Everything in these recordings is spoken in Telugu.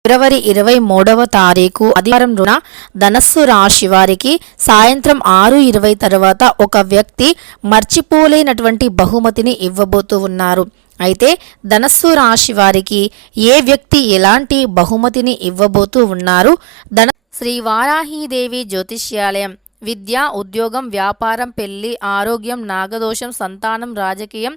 ఫిబ్రవరి ఇరవై మూడవ తారీఖు ఆదివారం రుణ ధనస్సు రాశి వారికి సాయంత్రం ఆరు ఇరవై తర్వాత ఒక వ్యక్తి మర్చిపోలేనటువంటి బహుమతిని ఇవ్వబోతూ ఉన్నారు. అయితే ధనస్సు రాశి వారికి ఏ వ్యక్తి ఎలాంటి బహుమతిని ఇవ్వబోతూ ఉన్నారు? ధన శ్రీ వారాహీదేవి జ్యోతిష్యాలయం విద్య ఉద్యోగం వ్యాపారం పెళ్ళి ఆరోగ్యం నాగదోషం సంతానం రాజకీయం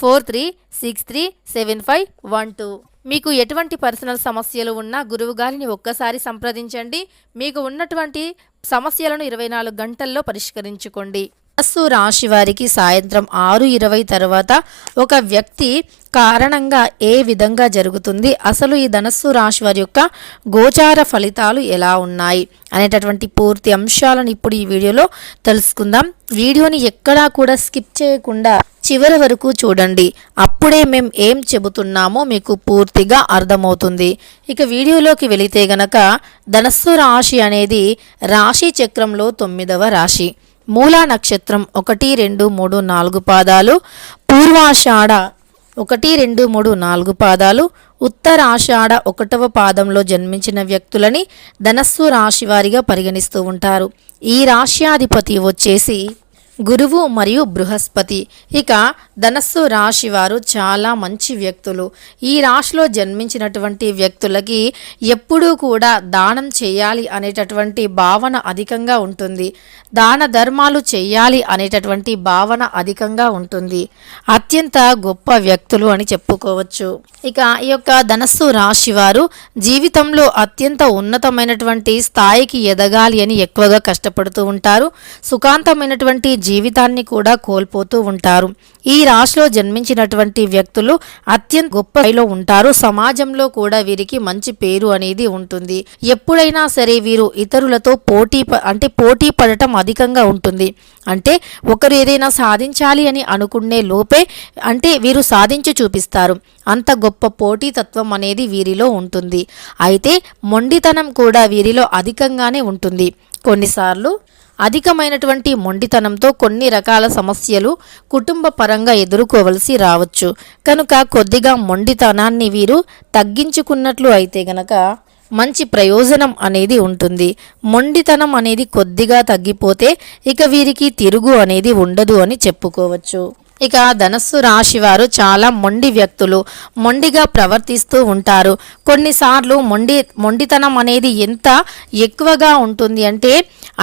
four three six three seven five one two. మీకు ఎటువంటి పర్సనల్ సమస్యలు ఉన్నా గురువు గారిని ఒక్కసారి సంప్రదించండి. మీకు ఉన్నటువంటి సమస్యలను ఇరవై నాలుగు గంటల్లో పరిష్కరించుకోండి. ధనస్సు రాశి వారికి సాయంత్రం ఆరు ఇరవై తర్వాత ఒక వ్యక్తి కారణంగా ఏ విధంగా జరుగుతుంది? అసలు ఈ ధనస్సు రాశి వారి యొక్క గోచార ఫలితాలు ఎలా ఉన్నాయి? అనేటటువంటి పూర్తి అంశాలను ఇప్పుడు ఈ వీడియోలో తెలుసుకుందాం. వీడియోని ఎక్కడా కూడా స్కిప్ చేయకుండా చివరి వరకు చూడండి. అప్పుడే మేము ఏం చెబుతున్నామో మీకు పూర్తిగా అర్థమవుతుంది. ఇక వీడియోలోకి వెళితే గనక ధనస్సు రాశి అనేది రాశి చక్రంలో తొమ్మిదవ రాశి. మూలా నక్షత్రం ఒకటి రెండు మూడు నాలుగు పాదాలు పూర్వాషాఢ ఒకటి రెండు మూడు నాలుగు పాదాలు ఉత్తరాషాఢ ఒకటవ పాదంలో జన్మించిన వ్యక్తులని ధనస్సు రాశి వారిగా పరిగణిస్తూ ఉంటారు. ఈ రాశ్యాధిపతి వచ్చేసి గురువు మరియు బృహస్పతి. ఇక ధనస్సు రాశి వారు చాలా మంచి వ్యక్తులు. ఈ రాశిలో జన్మించినటువంటి వ్యక్తులకి ఎప్పుడూ కూడా దానం చేయాలి అనేటటువంటి భావన అధికంగా ఉంటుంది. దాన ధర్మాలు చేయాలి అనేటటువంటి భావన అధికంగా ఉంటుంది. అత్యంత గొప్ప వ్యక్తులు అని చెప్పుకోవచ్చు. ఇక ఈ యొక్క ధనస్సు రాశి వారు జీవితంలో అత్యంత ఉన్నతమైనటువంటి స్థాయికి ఎదగాలి అని ఎక్కువగా కష్టపడుతూ ఉంటారు. సుఖాంతమైనటువంటి జీవితాన్ని కూడా కోల్పోతూ ఉంటారు. ఈ రాశిలో జన్మించినటువంటి వ్యక్తులు అత్యంత గొప్ప స్థాయిలో ఉంటారు. సమాజంలో కూడా వీరికి మంచి పేరు అనేది ఉంటుంది. ఎప్పుడైనా సరే వీరు ఇతరులతో పోటీ ప- అంటే పోటీ పడటం అధికంగా ఉంటుంది. అంటే ఒకరు ఏదైనా సాధించాలి అని అనుకునే లోపే అంటే వీరు సాధించి చూపిస్తారు. అంత గొప్ప పోటీతత్వం అనేది వీరిలో ఉంటుంది. అయితే మొండితనం కూడా వీరిలో అధికంగానే ఉంటుంది. కొన్నిసార్లు అధికమైనటువంటి మొండితనంతో కొన్ని రకాల సమస్యలు కుటుంబ పరంగా ఎదుర్కోవలసి రావచ్చు. కనుక కొద్దిగా మొండితనాన్ని వీరు తగ్గించుకున్నట్లు అయితే గనక మంచి ప్రయోజనం అనేది ఉంటుంది. మొండితనం అనేది కొద్దిగా తగ్గిపోతే ఇక వీరికి తిరుగు అనేది ఉండదు అని చెప్పుకోవచ్చు. ఇక ధనస్సు రాశి వారు చాలా మొండి వ్యక్తులు మొండిగా ప్రవర్తిస్తూ ఉంటారు. కొన్నిసార్లు మొండి మొండితనం అనేది ఎంత ఎక్కువగా ఉంటుంది అంటే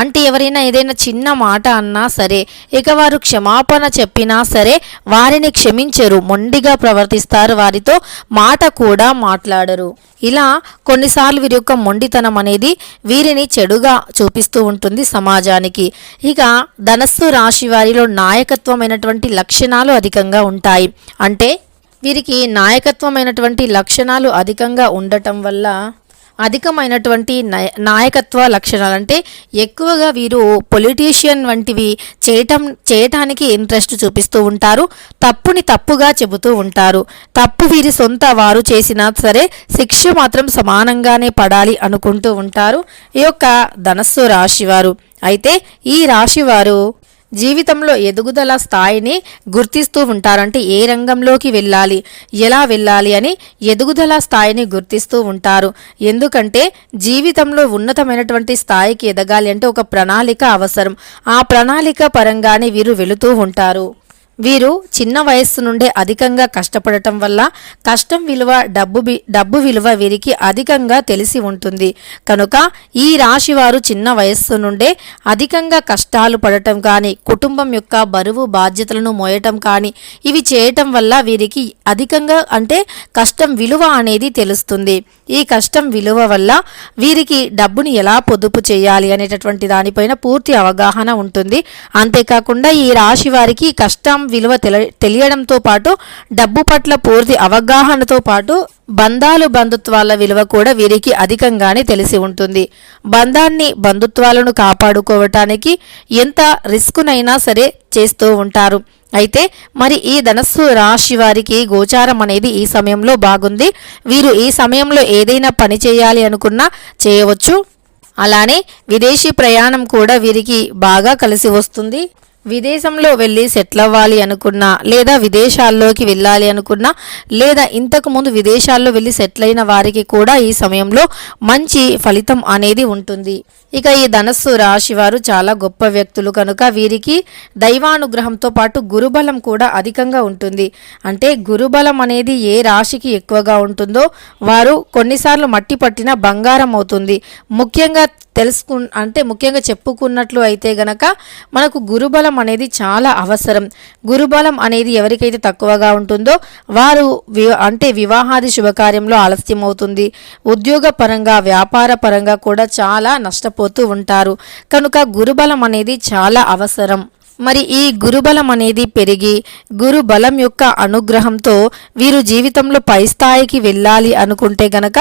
అంటే ఎవరైనా ఏదైనా చిన్న మాట అన్నా సరే ఇక వారు క్షమాపణ చెప్పినా సరే వారిని క్షమించరు మొండిగా ప్రవర్తిస్తారు వారితో మాట కూడా మాట్లాడరు. ఇలా కొన్నిసార్లు వీరి యొక్క మొండితనం అనేది వీరిని చెడుగా చూపిస్తూ ఉంటుంది సమాజానికి. ఇక ధనస్సు రాశి వారిలో నాయకత్వమైనటువంటి లక్షణాలు అధికంగా ఉంటాయి. అంటే వీరికి నాయకత్వమైనటువంటి లక్షణాలు అధికంగా ఉండటం వల్ల అధికమైనటువంటి నయ- నాయకత్వ లక్షణాలు. అంటే ఎక్కువగా వీరు పొలిటీషియన్ వంటివి చేయటం చేయటానికి ఇంట్రెస్ట్ చూపిస్తూ ఉంటారు. తప్పుని తప్పుగా చెబుతూ ఉంటారు. తప్పు వీరి సొంత వారు చేసినా సరే శిక్ష మాత్రం సమానంగానే పడాలి అనుకుంటూ ఉంటారు. ఈ యొక్క ధనస్సు రాశివారు. అయితే ఈ రాశివారు జీవితంలో ఎదుగుదల స్థాయిని గుర్తిస్తూ ఉంటారంటే ఏ రంగంలోకి వెళ్ళాలి ఎలా వెళ్ళాలి అని ఎదుగుదల స్థాయిని గుర్తిస్తూ ఉంటారు. ఎందుకంటే జీవితంలో ఉన్నతమైనటువంటి స్థాయికి ఎదగాలి అంటే ఒక ప్రణాళిక అవసరం. ఆ ప్రణాళిక పరంగానే వీరు వెళుతూ ఉంటారు. వీరు చిన్న వయస్సు నుండే అధికంగా కష్టపడటం వల్ల కష్టం విలువ డబ్బు బి- డబ్బు విలువ వీరికి అధికంగా తెలిసి ఉంటుంది. కనుక ఈ రాశి వారు చిన్న వయస్సు నుండే అధికంగా కష్టాలు పడటం కానీ కుటుంబం యొక్క బరువు బాధ్యతలను మోయటం కానీ ఇవి చేయటం వల్ల వీరికి అధికంగా అంటే కష్టం విలువ అనేది తెలుస్తుంది. ఈ కష్టం విలువ వల్ల వీరికి డబ్బుని ఎలా పొదుపు చేయాలి అనేటటువంటి దానిపైన పూర్తి అవగాహన ఉంటుంది. అంతేకాకుండా ఈ రాశి వారికి కష్టం విలువ తెల- తెలియడంతో పాటు డబ్బు పట్ల పూర్తి అవగాహనతో పాటు బంధాలు బంధుత్వాల విలువ కూడా వీరికి అధికంగానే తెలిసి ఉంటుంది. బంధాన్ని బంధుత్వాలను కాపాడుకోవటానికి ఎంత రిస్కునైనా సరే చేస్తూ ఉంటారు. అయితే మరి ఈ ధనస్సు రాశి వారికి గోచారం అనేది ఈ సమయంలో బాగుంది. వీరు ఈ సమయంలో ఏదైనా పని చేయాలి అనుకున్నా చేయవచ్చు. అలానే విదేశీ ప్రయాణం కూడా వీరికి బాగా కలిసి వస్తుంది. విదేశంలో వెళ్ళి సెటిల్ అవ్వాలి అనుకున్నా లేదా విదేశాల్లోకి వెళ్ళాలి అనుకున్నా లేదా ఇంతకుముందు విదేశాల్లో వెళ్ళి సెటిల్ అయిన వారికి కూడా ఈ సమయంలో మంచి ఫలితం అనేది ఉంటుంది. ఇక ఈ ధనస్సు రాశి వారు చాలా గొప్ప వ్యక్తులు కనుక వీరికి దైవానుగ్రహంతో పాటు గురుబలం కూడా అధికంగా ఉంటుంది. అంటే గురుబలం అనేది ఏ రాశికి ఎక్కువగా ఉంటుందో వారు కొన్నిసార్లు మట్టి పట్టిన బంగారం అవుతుంది. ముఖ్యంగా తెలుసుకు అంటే ముఖ్యంగా చెప్పుకున్నట్లు అయితే గనక మనకు గురుబలం అనేది చాలా అవసరం. గురుబలం అనేది ఎవరికైతే తక్కువగా ఉంటుందో వారు వి అంటే వివాహాది శుభకార్యంలో ఆలస్యం అవుతుంది. ఉద్యోగ పరంగా వ్యాపార పరంగా కూడా చాలా పోతూ ఉంటారు. కనుక గురుబలం అనేది చాలా అవసరం. మరి ఈ గురుబలం అనేది పెరిగి గురు బలం యొక్క అనుగ్రహంతో వీరు జీవితంలో పై స్థాయికి వెళ్ళాలి అనుకుంటే గనక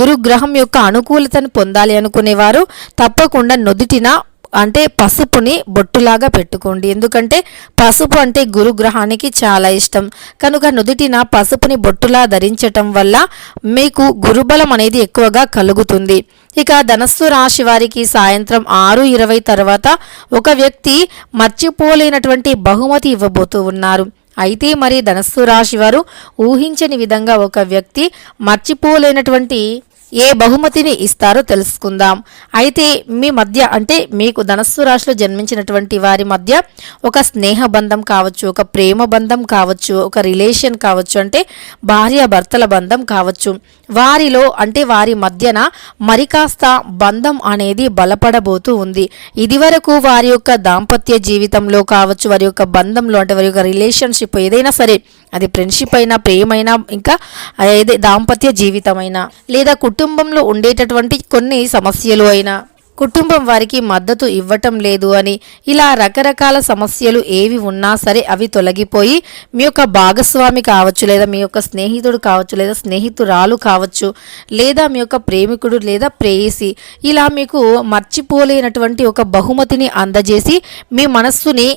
గురుగ్రహం యొక్క అనుకూలతను పొందాలి అనుకునేవారు తప్పకుండా నుదుటిన అంటే పసుపుని బొట్టులాగా పెట్టుకోండి. ఎందుకంటే పసుపు అంటే గురుగ్రహానికి చాలా ఇష్టం. కనుక నుదుటిన పసుపుని బొట్టులా ధరించటం వల్ల మీకు గురుబలం అనేది ఎక్కువగా కలుగుతుంది. ఇక ధనస్సు రాశి వారికి సాయంత్రం ఆరు ఇరవై తర్వాత ఒక వ్యక్తి మర్చిపోలేనటువంటి బహుమతి ఇవ్వబోతూ ఉన్నారు. అయితే మరి ధనస్సు రాశి వారు ఊహించని విధంగా ఒక వ్యక్తి మర్చిపోలేనటువంటి ఏ బహుమతిని ఇస్తారో తెలుసుకుందాం. అయితే మీ మధ్య అంటే మీకు ధనస్సు రాశిలో జన్మించినటువంటి వారి మధ్య ఒక స్నేహ బంధం కావచ్చు ఒక ప్రేమ బంధం కావచ్చు ఒక రిలేషన్ కావచ్చు అంటే భార్య భర్తల బంధం కావచ్చు. వారిలో అంటే వారి మధ్యన మరి కాస్త బంధం అనేది బలపడబోతూ ఉంది. ఇదివరకు వారి యొక్క దాంపత్య జీవితంలో కావచ్చు వారి యొక్క బంధంలో అంటే వారి యొక్క రిలేషన్షిప్ ఏదైనా సరే అది ఫ్రెండ్షిప్ అయినా ప్రేమైనా ఇంకా ఏదే దాంపత్య జీవితమైనా లేదా కుటుంబంలో ఉండేటటువంటి కొన్ని సమస్యలు అయినా కుటుంబం వారికి మద్దతు ఇవ్వటం లేదు అని ఇలా రకరకాల సమస్యలు ఏవి ఉన్నా సరే అవి తొలగిపోయి మీ యొక్క భాగస్వామి కావచ్చు లేదా మీ యొక్క స్నేహితుడు కావచ్చు లేదా స్నేహితురాలు కావచ్చు లేదా మీ యొక్క ప్రేమికుడు లేదా ప్రేయసి ఇలా మీకు మర్చిపోలేనటువంటి ఒక బహుమతిని అందజేసి మీ మనస్సుని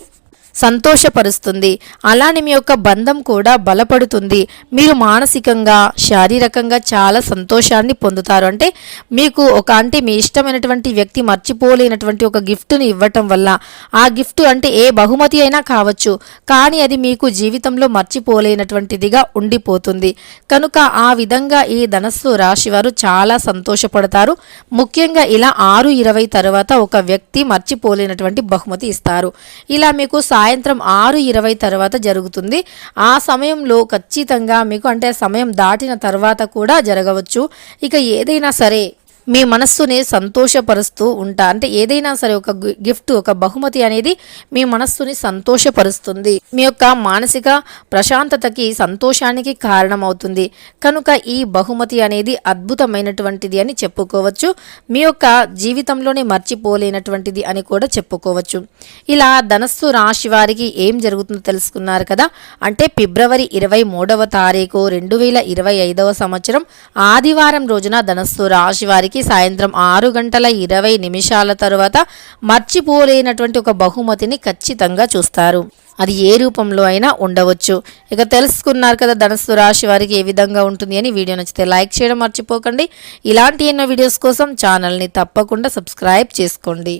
సంతోషపరుస్తుంది. అలానే మీ యొక్క బంధం కూడా బలపడుతుంది. మీరు మానసికంగా శారీరకంగా చాలా సంతోషాన్ని పొందుతారు. అంటే మీకు ఒక అంటే మీ ఇష్టమైనటువంటి వ్యక్తి మర్చిపోలేనటువంటి ఒక గిఫ్ట్ని ఇవ్వటం వల్ల ఆ గిఫ్ట్ అంటే ఏ బహుమతి అయినా కావచ్చు. కానీ అది మీకు జీవితంలో మర్చిపోలేనటువంటిదిగా ఉండిపోతుంది. కనుక ఆ విధంగా ఈ ధనస్సు రాశి వారు చాలా సంతోషపడతారు. ముఖ్యంగా ఇలా ఆరు ఇరవై తర్వాత ఒక వ్యక్తి మర్చిపోలేనటువంటి బహుమతి ఇస్తారు. ఇలా మీకు సాయంత్రం ఆరు ఇరవై తర్వాత జరుగుతుంది. ఆ సమయంలో ఖచ్చితంగా మీకు అంటే సమయం దాటిన తర్వాత కూడా జరగవచ్చు. ఇక ఏదైనా సరే మీ మనస్సుని సంతోషపరుస్తూ ఉంటా. అంటే ఏదైనా సరే ఒక గి- గిఫ్ట్ ఒక బహుమతి అనేది మీ మనస్సుని సంతోషపరుస్తుంది. మీ యొక్క మానసిక ప్రశాంతతకి సంతోషానికి కారణమవుతుంది. కనుక ఈ బహుమతి అనేది అద్భుతమైనటువంటిది అని చెప్పుకోవచ్చు. మీ యొక్క జీవితంలోనే మర్చిపోలేనటువంటిది అని కూడా చెప్పుకోవచ్చు. ఇలా ధనస్సు రాశి వారికి ఏం జరుగుతుందో తెలుసుకున్నారు కదా? అంటే ఫిబ్రవరి ఇరవై మూడవ తారీఖు రెండు వేల ఇరవై ఐదవ సంవత్సరం ఆదివారం రోజున ధనస్సు రాశి వారికి వారికి సాయంత్రం ఆరు గంటల ఇరవై నిమిషాల తరువాత మర్చిపోలేనటువంటి ఒక బహుమతిని ఖచ్చితంగా చూస్తారు. అది ఏ రూపంలో అయినా ఉండవచ్చు. ఇక తెలుసుకున్నారు కదా ధనస్సు రాశి వారికి ఏ విధంగా ఉంటుంది అని వీడియో నచ్చితే లైక్ చేయడం మర్చిపోకండి. ఇలాంటి ఎన్నో వీడియోస్ కోసం ఛానల్ని తప్పకుండా సబ్స్క్రైబ్ చేసుకోండి.